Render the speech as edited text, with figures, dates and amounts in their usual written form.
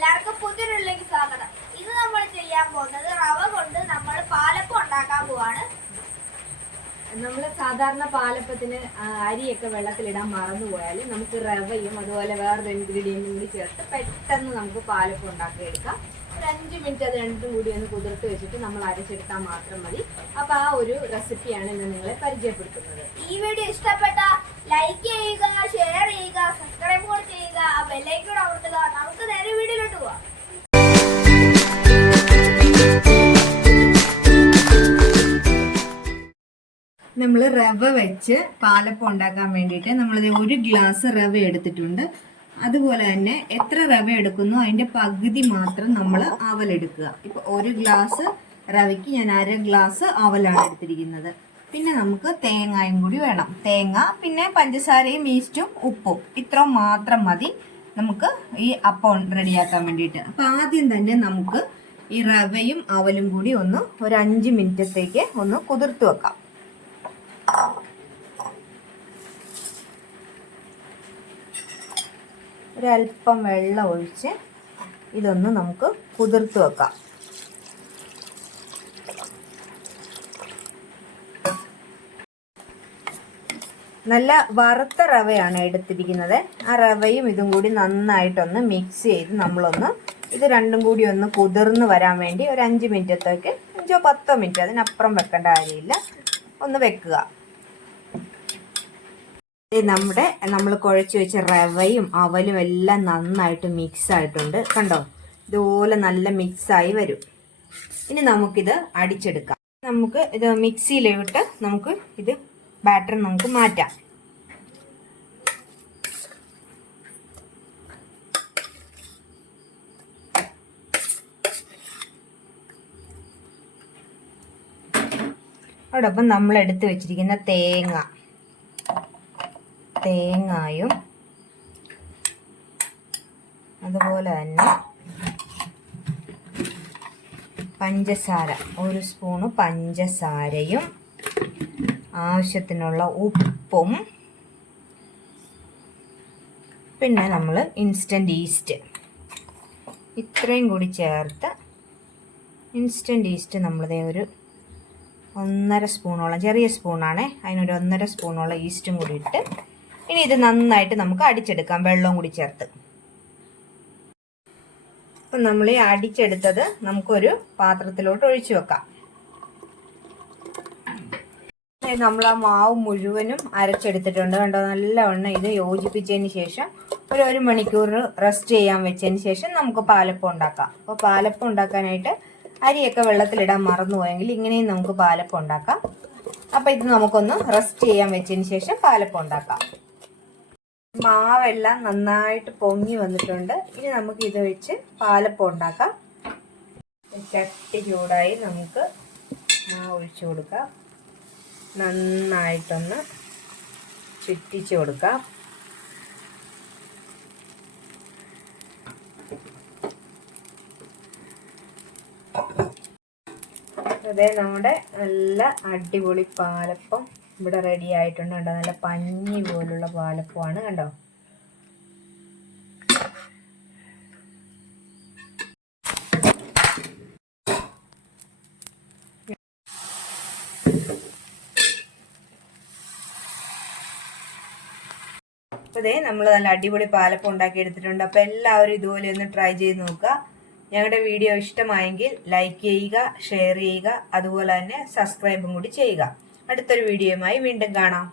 എല്ലാവർക്കും പുതിയൊരുള്ളിലേക്ക് സ്വാഗതം. ഇന്ന് നമ്മൾ ചെയ്യാൻ പോകുന്നത് റവ കൊണ്ട് നമ്മൾ പാലപ്പം ഉണ്ടാക്കാൻ പോവാണ്. നമ്മൾ സാധാരണ പാലപ്പത്തിന് അരിയൊക്കെ വെള്ളത്തിലിടാൻ മറന്നുപോയാൽ നമുക്ക് റവയും അതുപോലെ വേറൊരു ഇൻഗ്രീഡിയൻറ്റും കൂടി ചേർത്ത് പെട്ടെന്ന് നമുക്ക് പാലപ്പം ഉണ്ടാക്കിയെടുക്കാം. ഒരു 5 മിനിറ്റ് അത് രണ്ടും കൂടി ഒന്ന് കുതിർത്ത് വെച്ചിട്ട് നമ്മൾ അരച്ചെടുത്താൽ മാത്രം മതി. അപ്പോൾ ആ ഒരു റെസിപ്പിയാണ് ഇന്ന് നിങ്ങളെ പരിചയപ്പെടുത്തുന്നത്. ഈ വീഡിയോ ഇഷ്ടപ്പെട്ട ലൈക്ക് ചെയ്യുക, ഷെയർ ചെയ്യുക, സബ്സ്ക്രൈബ് കൂടെ ചെയ്യുക, ആ ബെല്ലൈക്കൺ കൂടെ അമർത്തുക. നമുക്ക് നേരെ വീഡിയോയിലോട്ട് പോവാം. നമ്മൾ റവ വെച്ച് പാലപ്പം ഉണ്ടാക്കാൻ വേണ്ടിയിട്ട് നമ്മളിത് 1 ഗ്ലാസ് റവ എടുത്തിട്ടുണ്ട്. അതുപോലെ തന്നെ എത്ര റവ എടുക്കുന്നു അതിൻ്റെ പകുതി മാത്രം നമ്മൾ അവലെടുക്കുക. ഇപ്പോൾ 1 ഗ്ലാസ് റവയ്ക്ക് ഞാൻ 1/2 ഗ്ലാസ് അവലാണ് എടുത്തിരിക്കുന്നത്. പിന്നെ നമുക്ക് തേങ്ങയും കൂടി വേണം. തേങ്ങ, പിന്നെ പഞ്ചസാരയും ഈസ്റ്റും ഉപ്പും ഇത്ര മാത്രം മതി നമുക്ക് ഈ അപ്പം റെഡിയാക്കാൻ വേണ്ടിയിട്ട്. അപ്പം ആദ്യം തന്നെ നമുക്ക് ഈ റവയും അവലും കൂടി ഒന്ന് ഒരു 5 മിനിറ്റത്തേക്ക് ഒന്ന് കുതിർത്ത് വെക്കാം. ഒരല്പം വെള്ളം ഒഴിച്ച് ഇതൊന്ന് നമുക്ക് കുതിർത്ത് വെക്കാം. നല്ല വറുത്ത റവയാണ് എടുത്തിരിക്കുന്നത്. ആ റവയും ഇതും കൂടി നന്നായിട്ടൊന്ന് മിക്സ് ചെയ്ത് നമ്മളൊന്ന് ഇത് രണ്ടും കൂടി ഒന്ന് കുതിർന്ന് വരാൻ വേണ്ടി ഒരു 5 മിനിറ്റത്തേക്ക് 5-10 മിനിറ്റ്, അതിനപ്പുറം വെക്കേണ്ട കാര്യമില്ല, ഒന്ന് വെക്കുക. നമ്മൾ കുഴച്ച് വെച്ച റവയും അവലും എല്ലാം നന്നായിട്ട് മിക്സ് ആയിട്ടുണ്ട്. കണ്ടോ, ഇതുപോലെ നല്ല മിക്സായി വരും. ഇനി നമുക്കിത് അടിച്ചെടുക്കാം. നമുക്ക് ഇത് മിക്സിയിലിട്ട് നമുക്ക് ഇത് ബാറ്റർ നമുക്ക് മാറ്റാം. അതോടൊപ്പം നമ്മൾ എടുത്ത് വെച്ചിരിക്കുന്ന തേങ്ങായും അതുപോലെ തന്നെ പഞ്ചസാര, 1 സ്പൂണ് പഞ്ചസാരയും ആവശ്യത്തിനുള്ള ഉപ്പും, പിന്നെ നമ്മൾ ഇൻസ്റ്റൻറ്റ് ഈസ്റ്റ് ഇത്രയും കൂടി ചേർത്ത് ഇൻസ്റ്റൻറ്റ് ഈസ്റ്റ് നമ്മളിതേ ഒരു 1.5 സ്പൂണോളം, ചെറിയ സ്പൂണാണേ, അതിനൊരു 1.5 സ്പൂണോളം ഈസ്റ്റും കൂടി ഇട്ട് ഇനി ഇത് നന്നായിട്ട് നമുക്ക് അടിച്ചെടുക്കാം, വെള്ളവും കൂടി ചേർത്ത്. അപ്പം നമ്മൾ ഈ അടിച്ചെടുത്തത് നമുക്കൊരു പാത്രത്തിലോട്ട് ഒഴിച്ചു വെക്കാം. നമ്മൾ ആ മാവ് മുഴുവനും അരച്ചെടുത്തിട്ടുണ്ട്. കണ്ടോ, നല്ലവണ്ണം ഇത് യോജിപ്പിച്ചതിന് ശേഷം ഒരു 1 മണിക്കൂർ റെസ്റ്റ് ചെയ്യാൻ വെച്ചതിന് ശേഷം നമുക്ക് പാലപ്പം ഉണ്ടാക്കാം. അപ്പോൾ പാലപ്പം ഉണ്ടാക്കാനായിട്ട് അരിയൊക്കെ വെള്ളത്തിലിടാൻ മറന്നുപോയെങ്കിൽ ഇങ്ങനെയും നമുക്ക് പാലപ്പം ഉണ്ടാക്കാം. അപ്പോൾ ഇത് നമുക്കൊന്ന് റെസ്റ്റ് ചെയ്യാൻ വെച്ചതിന് ശേഷം പാലപ്പം ഉണ്ടാക്കാം. മാവെല്ലാം നന്നായിട്ട് പൊങ്ങി വന്നിട്ടുണ്ട്. ഇനി നമുക്ക് ഇത് വെച്ച് പാലപ്പം ഉണ്ടാക്കാം. ചട്ടി ചൂടായി നമുക്ക് മാവ് ഒഴിച്ചു കൊടുക്കാം. നന്നായിട്ടൊന്ന് ചുറ്റിച്ച് കൊടുക്കാം. അതേ, നമ്മുടെ നല്ല അടിപൊളി പാലപ്പം ഇവിടെ റെഡി ആയിട്ടുണ്ട്. കണ്ടോ, നല്ല പഞ്ഞി പോലുള്ള പാലപ്പമാണ്. കണ്ടോ, അതെ, നമ്മൾ നല്ല അടിപൊളി പാലപ്പം ഉണ്ടാക്കി എടുത്തിട്ടുണ്ട്. അപ്പോൾ എല്ലാവരും ഇതുപോലെ ഒന്ന് ട്രൈ ചെയ്ത് നോക്കുക. ഞങ്ങളുടെ വീഡിയോ ഇഷ്ടമായെങ്കിൽ ലൈക്ക് ചെയ്യുക, ഷെയർ ചെയ്യുക, അതുപോലെ തന്നെ സബ്സ്ക്രൈബും കൂടി ചെയ്യുക. അടുത്തൊരു വീഡിയോയുമായി വീണ്ടും കാണാം.